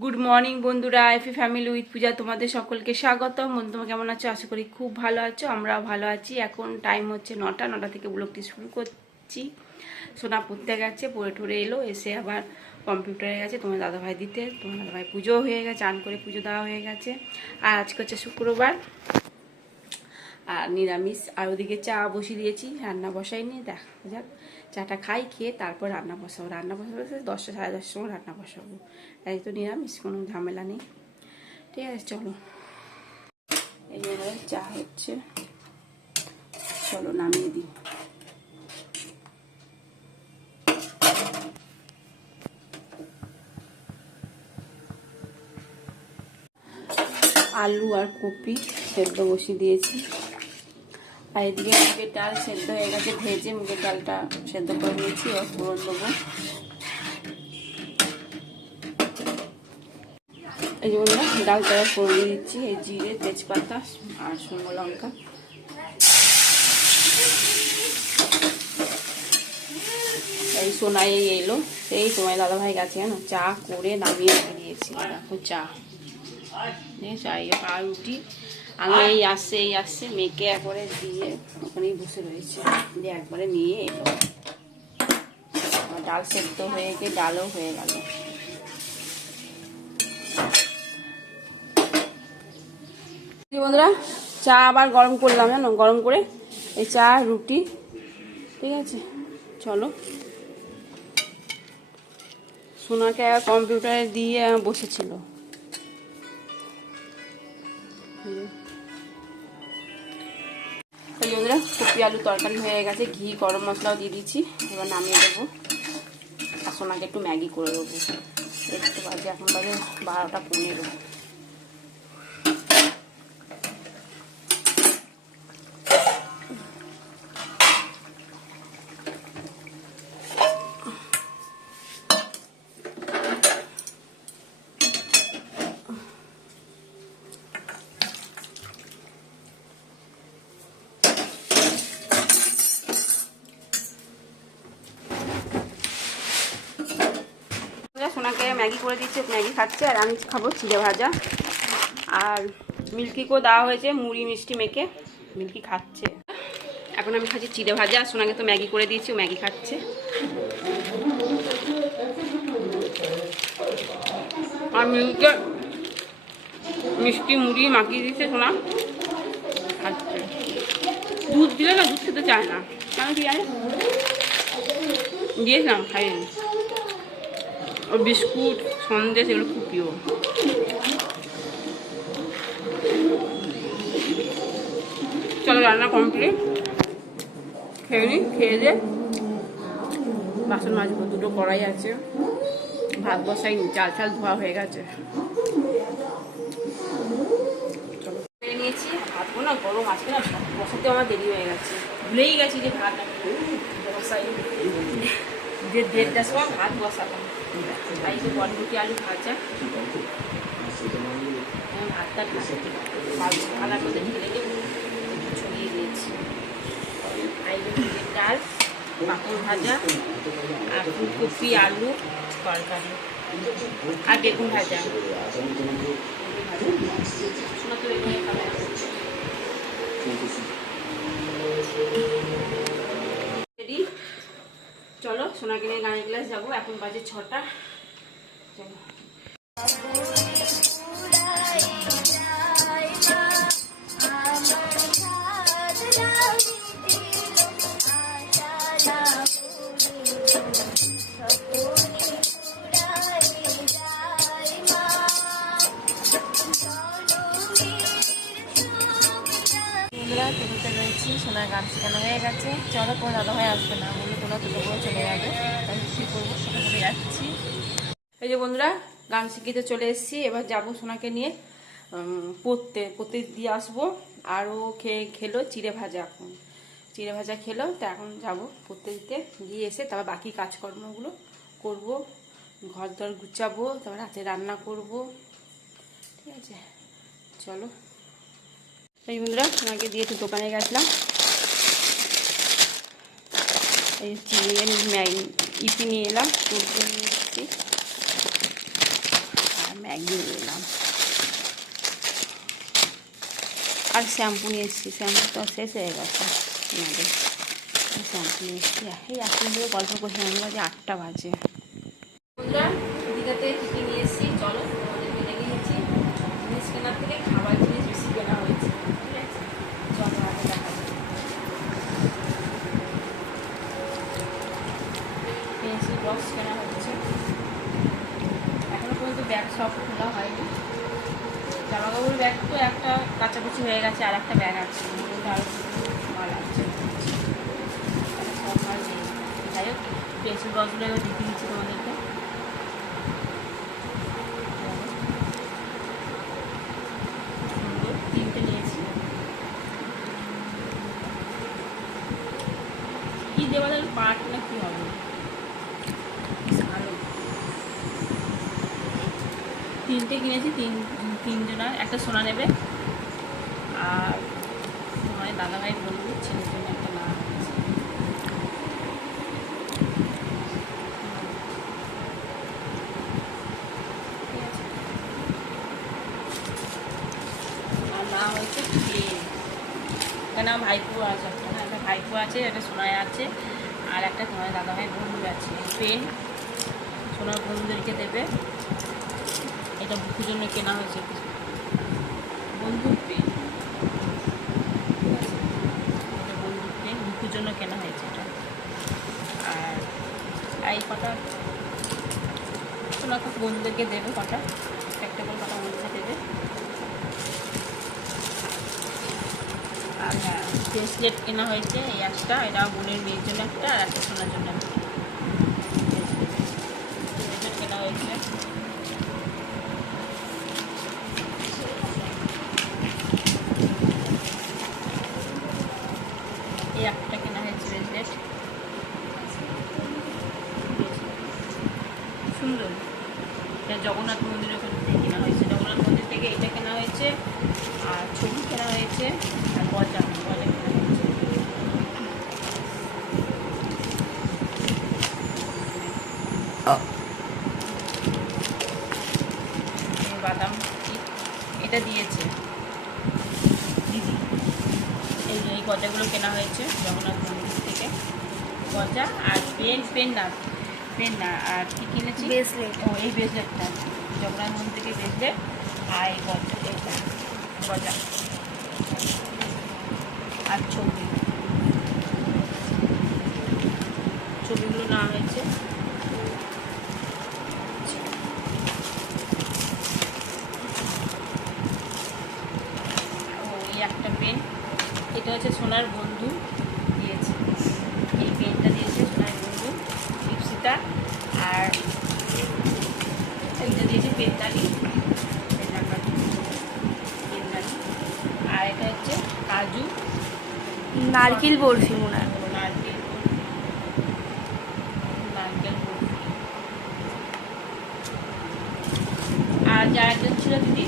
Good morning বন্ধুরা, এফি family with পূজা তোমাদের সকলকে স্বাগতম। বন্ধুরা কেমন আছো? আশা করি খুব ভালো আছো, আমরাও ভালো আছি। এখন টাইম হচ্ছে 9টা থেকে ব্লগটি শুরু করছি। সোনা পড়তে গেছে, পড়ে ঠরে এলো, এসে আবার কম্পিউটারে গেছে তোমার দাদাভাই দিতে। তোমার দাদাভাই পুজো হয়ে গেছে, চান করে পুজো দেওয়া হয়ে গেছে। আর আজকে হচ্ছে শুক্রবার আর নিরামিষ। আর ওদিকে চা বসিয়ে দিয়েছি, রান্না বসাইনি। দেখ যাক চাটা খাই, খেয়ে তারপর রান্না বসাবো। রান্না বসাবো 10টা সাড়ে 10টার সময় রান্না বসাবো। এই তো নিরামিষ, কোনো ঝামেলা নেই। ঠিক আছে, চলো। এই জন্য চা হচ্ছে, চলো নামিয়ে দিই। আলু আর কপি সেদ্ধ বসিয়ে দিয়েছি। আর এদিকে মুগের ডাল সেদ্ধ হয়ে গেছে, ভেজে মুগের ডালটা সেদ্ধ করে নিয়েছি। এবার ফোড়ন দেবো। এই জন্য ডালটা ফোড়ন দিয়ে দিচ্ছি, এই জিরে, তেজপাতা আর শুকনো লঙ্কা। এই সোনাই এলো, এই তোমার দাদাভাই গেছে জানো, চা করে নামিয়ে রেখে দিয়েছি। দেখো চা, চাই আর রুটি। আমি এই আসছে মেয়েকে একবারে দিয়ে ওখানেই বসে রয়েছে, দিয়ে একবারে নিয়ে এলো। ডাল সেদ্ধ হয়ে গিয়ে ডালও হয়ে গেল। বন্ধুরা চা আবার গরম করলাম জানো, গরম করে এই চা রুটি। ঠিক আছে, চলো। সোনাকে কম্পিউটারে দিয়ে বসেছিল। বন্ধুরা কপি আলু তরকারি হয়ে গেছে, ঘি গরম মশলাও দিয়ে দিচ্ছি। এবার নামিয়ে দেবো। আর সোনাকে একটু ম্যাগি করে দেবো। একটু বাজে, এখন বাজে 12টা 15। সোনাকে ম্যাগি করে দিচ্ছে, ম্যাগি খাচ্ছে। আর আমি খাবো চিড়ে ভাজা। আর মিল্কিকেও দেওয়া হয়েছে মুড়ি মিষ্টি মেখে, মিল্কি খাচ্ছে। এখন আমি খাচ্ছি চিড়ে ভাজা। সোনাকে তো ম্যাগি করে দিয়েছি, ও ম্যাগি খাচ্ছে। আর মিল্কে মিষ্টি মুড়ি মাখিয়ে দিচ্ছে, সোনা খাচ্ছে। দুধ দিলে না, দুধ খেতে চায় না, কেন কি জানে, দিয়েছিলাম খাইনি। ও বিস্কুট সন্দেশ এগুলো খুব প্রিয়। চলো রান্না কমপ্লিট, খেয়ে নিই। খেয়ে দিয়ে বাসন মাজবো, দুটো কড়াই আছে, ভাত বসাইনি, চাল চাল ধোয়া হয়ে গেছে। চলো খেয়ে নিয়েছি। ভাতও না গরম আছে না, বসাতে আমার দেরি হয়ে গেছে, ভুলেই গেছি যে ভাত বসাই, যে 1:30টার সময় ভাত বসাতাম। তাই তো বরবটি আলু ভাজা, ভাতটা থালার মধ্যে ঢেলে দেবো, ছড়িয়ে দিয়েছি। আর মুগের ডাল, পাঁপড় ভাজা আর ফুলকপি আলু তরকারি আর বেগুন ভাজা। চলো সোনাকে নিয়ে গানের ক্লাস যাবো। এখন বাজে 6টা। চলো। রয়েছি, সোনার গান শেখানো হয়ে গেছে। চলো, কোনো দাদা হয়ে আসবে না, বললো কোনো দুটো করে চলে যাবে। তাই কী করবো, সেখানে যাচ্ছি। এই যে বন্ধুরা গান শিখিতে চলে এসেছি। এবার যাবো সোনাকে নিয়ে পড়তে দিয়ে আসবো। আর ও খেলো চিড়ে ভাজা, এখন চিড়ে ভাজা খেলো। তো এখন যাবো পড়তে দিতে, গিয়ে এসে তারপর বাকি কাজকর্মগুলো করবো। ঘর দর গুছাবো, তারপর রাতে রান্না করব। ঠিক আছে, চলো। এই বন্ধুরা সোনাকে দিয়ে একটু দোকানে গেছিলাম, এই চিড়ে ইপি নিয়ে এলাম, কুরকুরে নিয়ে এসেছি। আর ম্যাগি নিয়ে এলাম, আর শ্যাম্পু নিয়ে এসেছি। শ্যাম্পু তো শেষ হয়ে গেছে আমাদের, শ্যাম্পু নিয়ে এসেছি। এই এখন ধরে গল্প করছি, আমরা যে 8টা বাজে। বন্ধুরা দীঘাতে কী কী নিয়ে এসেছি চলো তোমাদের কিনে নিয়েছি। জিনিস কেনার থেকে খাবার জিনিস বেশি কেনা হয়েছে, ঠিক আছে? চলো আগে দেখা যাবে। পেন্সিল বক্স কেনা হচ্ছে, এখনো পর্যন্ত ব্যাগ সব খোলা হয়নি। জামা কাপড় ব্যাগ তো একটা কাছাকাছি হয়ে গেছে, আর একটা ব্যাগ আছে, আরও মাল আছে, সব মাল নেই। যাই হোক পেন্সিল বক্সগুলো এবার দিতে দিচ্ছি তোমাদেরকে। সুন্দর 3টে নিয়েছি। কী দেওয়া যাবে, পাট না কী হবে, ভালো। 3টে কিনেছি, তিনজনের। একটা সোনা নেবে, আর তোমার দাদাভাই বন্ধু ছেলের জন্য একটা না আছে। ঠিক আছে, আর না হচ্ছে পেন। এখানে আমার ভাইপো আছে, একটা ভাইপো আছে, একটা সোনায় আছে, আর একটা তোমার দাদাভাই বন্ধু আছে। পেন সোনার বন্ধুদেরকে দেবে। এটা বুকুর জন্য কেনা হয়েছে, বন্ধুর পেন, ঠিক আছে? এটা বন্ধুর পেন বুকুর জন্য কেনা হয়েছে এটা। আর এই কটা সোনাকে বন্ধুদেরকে দেবে, কটা একটা করে কটা বন্ধুকে দেবে। আর হ্যাঁ ব্রেসলেট কেনা হয়েছে এই একটা, এটা বোনের মেয়ের জন্য একটা, আর একটা সোনার জন্য একটা ব্রেসলেট কেনা হয়েছে। এই একটা কেনা হয়েছে ব্রেসলেট, সুন্দর। এটা জগন্নাথ মন্দির ওখান থেকে কেনা হয়েছে, জগন্নাথ মন্দির থেকে এটা কেনা হয়েছে। আর ছবি কেনা হয়েছে, আর গজা কেনা হয়েছে। বাদাম এটা দিয়েছে দিদি। এই গজাগুলো কেনা হয়েছে জগন্নাথ মন্দির থেকে, গজা। আর পেন না আর কি কিনেছি, ব্রেসলেট। ও এই ব্রেসলেটটা জগন্নাথ মন্দির থেকে ব্রেসলেট, আর এই গজা, এটা গজা। আর ছবিগুলো নেওয়া হয়েছে। একটা পেন, এটা হচ্ছে সোনার বন্ধু দিয়েছে, এই পেনটা দিয়েছে সোনার বন্ধু দীপশিতা। আর এইটা দিয়েছে পেনদালি, আর এটা হচ্ছে কাজু নারকেল বরফি, মনে হয় নারকেল বরফি। আর যার একজন ছিল দিদি,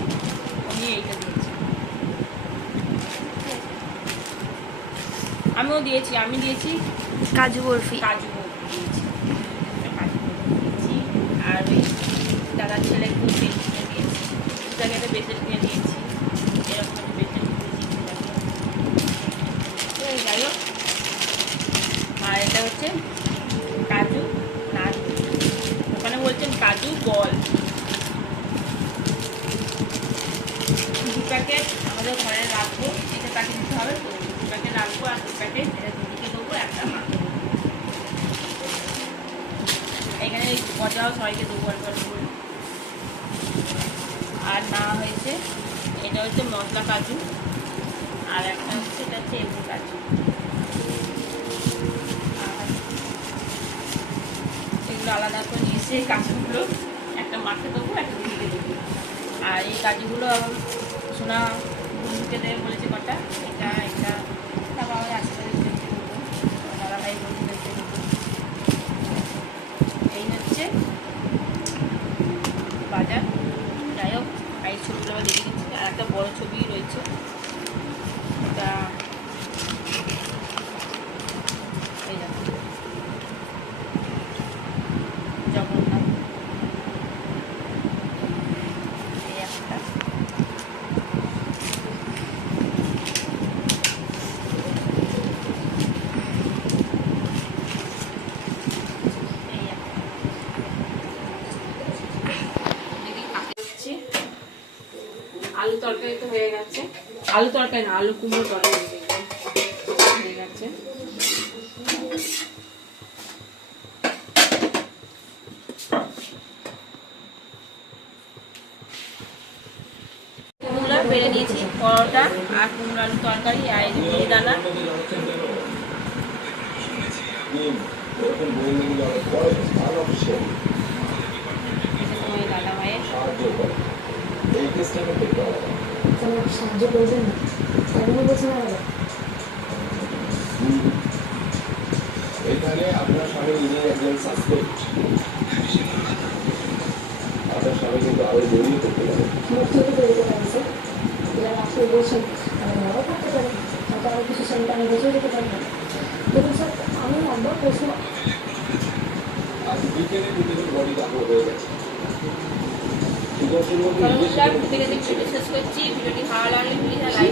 উনি এইটা দিয়েছে। আমি দিয়েছি কাজু বরফি দিয়েছি। আর ওই দাদার ছেলে একটু পেন কিনে দিয়েছি, সেটাকে একটা ব্রেসলেট কিনে দিয়েছি, এরকম একটা ব্রেসলেট কিনেছি। যাই হোক, আর এটা হচ্ছে কাজু নাট, ওখানে বলছেন কাজু বল। 2 প্যাকেট আমাদের ঘরে রাখবো, এটা প্যাকেট দিতে হবে, তো 2 প্যাকেট রাখবো। আর 2 প্যাকেট এটা দিদিকে দেবো, একটা মাকে দেবো। এখানে গজাও সবাইকে দেবো অল্প অল্প করে। আর না হয়েছে এটা হচ্ছে মশলা কাজু, আর একটা হচ্ছে এটা হচ্ছে এমনি কাজু। আর এগুলো আলাদা করে নিয়েছে, এই কাজুগুলো একটা মাকে দেবো, একটা দিদিকে দেবো। আর এই কাজুগুলো সোনা বন্ধুকে দেবে বলেছে কটা, এটা তারপর আমাদের আশেপাশে দেবো, দাদাভাই বন্ধুদেরকে দেবো। এই হচ্ছে বাজার। যাই হোক, এই ছবিটা আবার দেখে নিচ্ছি। আর একটা বড় ছবি রয়েছে, এটা এই দেখো জগন্নাথ। আলু তরকারি তো হয়ে গেছে, আলু তরকারি না, আলু কুমড়ো তরকারি হয়ে গেছে। কুমড়ো বেড়ে নিয়েছি, পরোটা আর কুমড়ো আলু তরকারি আর মিহিদানা। দাদা ভাইয়ের সাহায্য করবেন না, এখানে আপনার স্বামী নিজে একজন সাসপেক্ট, আপনার স্বামী কিন্তু আরো জড়িয়ে করতে পারে, আপনি বলছেন বড় করতে পারেন, হয়তো আরো কিছু সন্তান বেঁচে যেতে পারবেন। দেখুন স্যার, আমি একবার প্রশ্ন, আজ বিকেলে দুটো বডি দাফন হয়ে গেছে। শেষ করছি ভিডিওটি ভালো লাগলে প্লিজ লাইক